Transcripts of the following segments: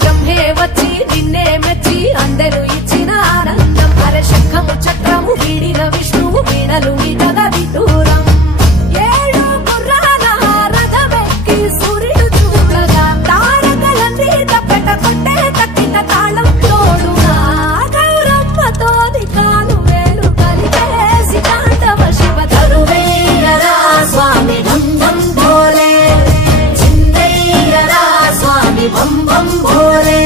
బ్రహ్మే వచ్చి నిన్నే మెచ్చి అందరూ ఇచ్చిన ఆనందం అరే శంఖము చక్రము వీడిన విష్ణువు వీణలు ఇటగా విదూరం ఏడు గుర్రాల రథమెక్కి సూర్యుడు చూడగా తారకలన్నీ తప్పెట కొట్టే తక్కిన తాళం తోడుగా గౌరమ్మతోని కాలు వేలు కలిపేసి తాండవ శివ తరువేయరా స్వామి భం భం భోలే చిందయ్యరా స్వామి భం భం భోలే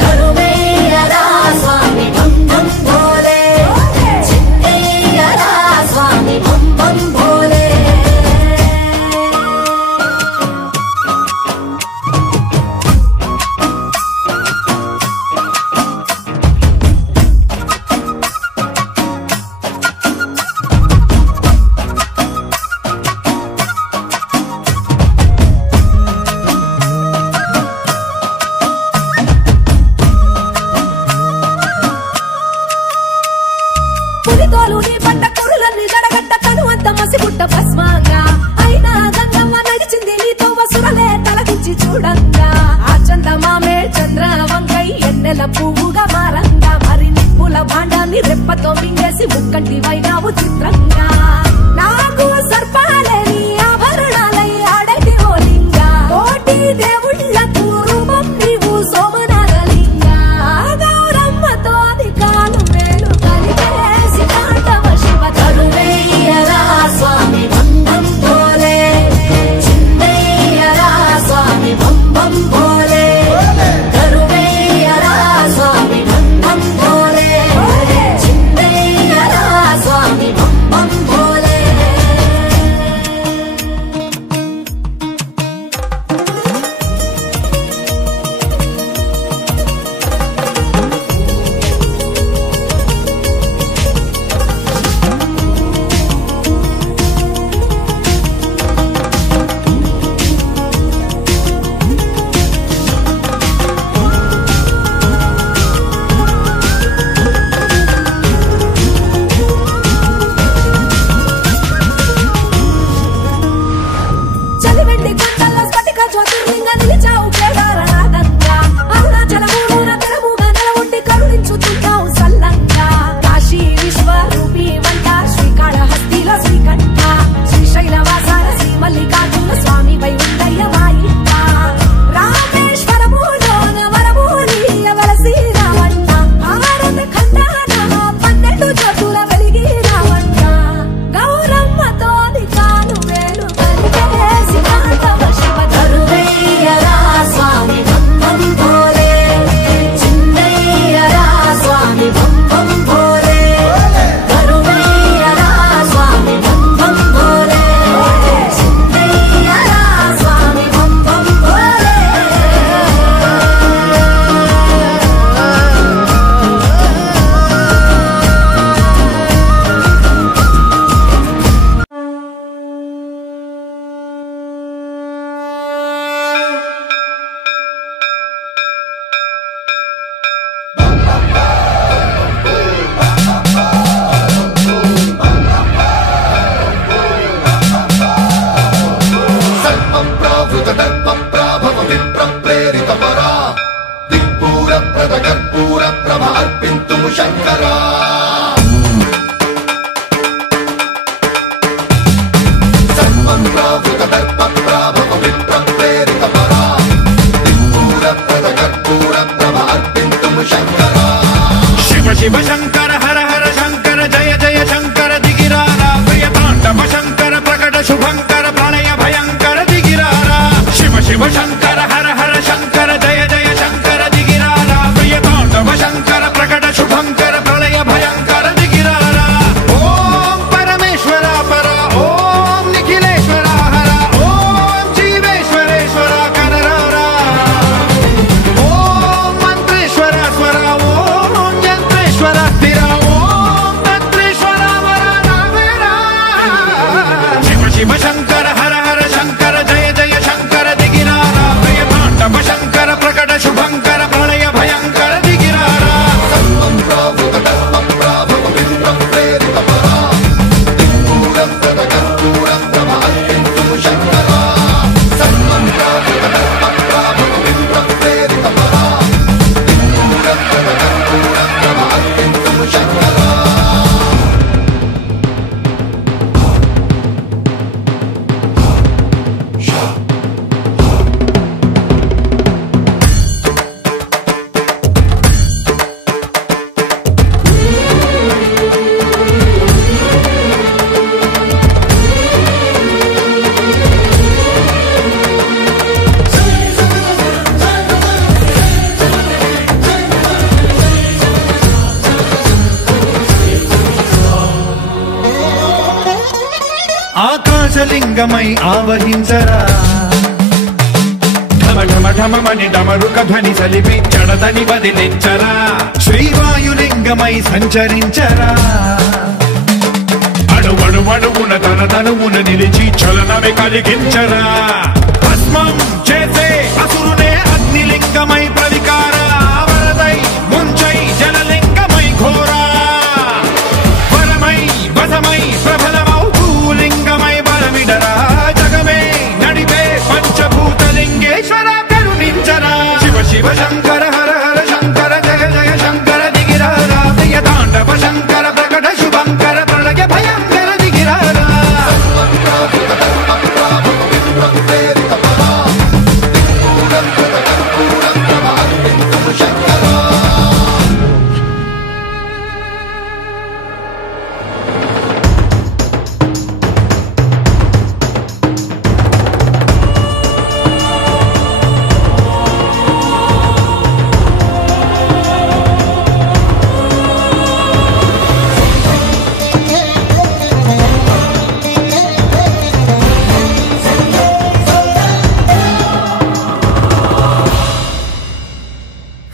తరువేయరా స్వామి భం భం భోలే చిందయ్యరా స్వామి భం భం భోలే పులితోలు నీ పట్ట కురులన్నీ జడగట్ట తను అంత మసిగుట్ట భస్మంగా అయినా గంగమ్మ నడిచింది నీతో వసురలే తలకించి చూడంగా ఆ చందమామే చంద్ర వంకై ఎన్నెల పువ్వుగా మారంగా మరి నిప్పుల భాండాన్ని రెప్పతో మింగేసి ముక్కంటి వైనావు చిత్రంగా నాకు సర్పాలే నీ ఆభరణాలై ఆడటి ఓ లింగా కోటి దేవుళ్ళకు రూపం నీవు సోమనాథలింగా గౌరమ్మతో కాలు వేలు కలిపేసి తాండవ శివ తరువేయరా స్వామి భం భం భోలే చిందయ్యరా స్వామి భం భం భోలే తరువేయరా స్వామి భం భం భోలే చిందయ్యరా స్వామి భం భం భోలే చలివెండి కొండల్లో స్ఫటిక జ్యోతిర్లింగ నిలిచావు కేదారనాథంగా అరుణాచలమూల తెరముగా నెలవుండి కరుణించుతున్నావు సల్లంగా కాశీ విశ్వరూపి వంట శ్రీకాళహస్తిలో శ్రీకంఠ శ్రీశైలవాసాల శ్రీ మల్లికార్జున స్వామి వై ఉండయ్య వాయింట రామేశ్వరములోన వరమూలియ వలసి రావంట భారత ఖండాన 12 జ్యోతుల వెలిగి రావంట గౌరమ్మతోని కాలు వేలు కలిపేసి తాండవ శివ తరువేయరా స్వామి భం భం భోలే చిందయ్యరా స్వామి భం భం భోలే తరువేయరా స్వామి భం భం భోలే చిందయ్యరా స్వామి భం భం భోలే శివ శివ శంకర హర హర శంకర జయ జయ శంకర దిగిరారా ప్రియ తాండవ శంకర ప్రకట శుభంకర ప్రళయ భయంకర దిగిరారా శివ శివ శంకర హర హర శంకర జయ జయ శంకర దిగిరారా ప్రియ తాండవ శంకర ప్రకట శుభంకర ప్రళయ భయంకర దిగిరారా ఓం పరమేశ్వర పర ఓం నిఖిలేశ్వర హర ఓం జీవేశ్వరేశ్వర కరరారా ఓం మంత్రేశ్వర స్వర ఓం యంత్రేశ్వర స్థిర ఓం ఆకాశలింగమై ఆవహించరా ఢమ ఢమ ఢమమని డమరుక ధ్వని సలిపి జడదని వదిలించరా శ్రీవాయులింగమై సంచరించరా అణువణువున తన తనువున నిలిచి చలనమే కలిగించరా భస్మం చేసే అసురునే అగ్నిలింగమై ప్రవికార వరదై ముంచై జలలింగమై ఘోరా వరమై వసమై ప్రబలమౌ భూలింగమై బలమిడరా జగమే నడిపే పంచభూతలింగేశ్వర కరుణించరా శివ శివ శంకర హర హర శంకర జయ జయ శంకర దిగిరారా ప్రియ తాండవ శంకర ప్రకట శుభంకర ప్రళయ భయంకర దిగిరారా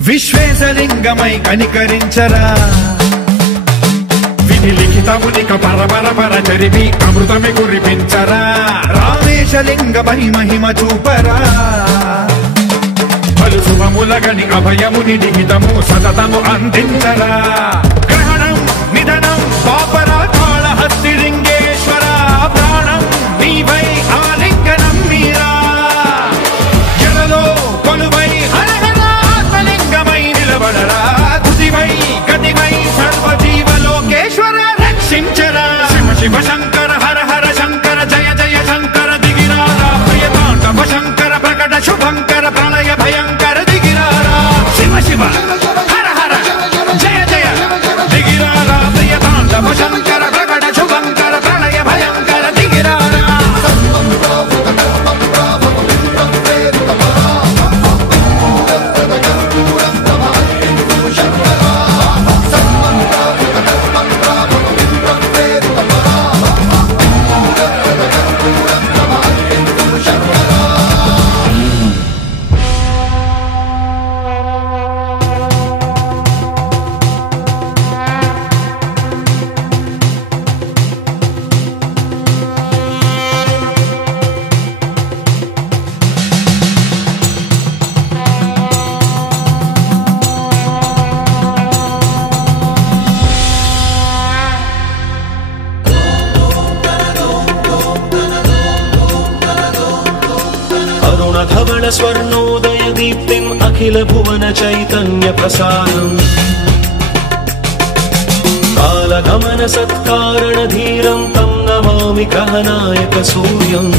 విశ్వేశలింగమై కనికరించరా విధి లిఖితమునిక పరపర చరివి అమృతమి కురిపించరా రామేశలింగమై మహిమ చూపరా పలు శుభములగని అభయముని లిఖితము సతతము అందించరా గ్రహణం నిధనం పాపరా కాళహస్తి లింగేశ్వర ప్రాణం నీవై ఆలింగనం మీరా జలలో కొలువై తుదివై గతివై సర్వజీవలోకేశ్వర రక్షించరా శివ శివ శంకర హర హర శంకర జయ జయ శంకర దిగిరారా ప్రియ తాండవ శంకర ప్రకట శుభంకర ప్రళయ భయంకర దిగిరారా శివ శివ హర హర జయ జయ దిగిరారా ప్రియ తాండవ శంకర ప్రకట శుభంకర ప్రళయ భయంకర దిగిరారా धवल स्वर्णोदय दीप्तिम् अखिल भुवन चैतन्य प्रसारम् कालगमन सत्कारण धीरं तं नमामि कहनायक सूर्यम्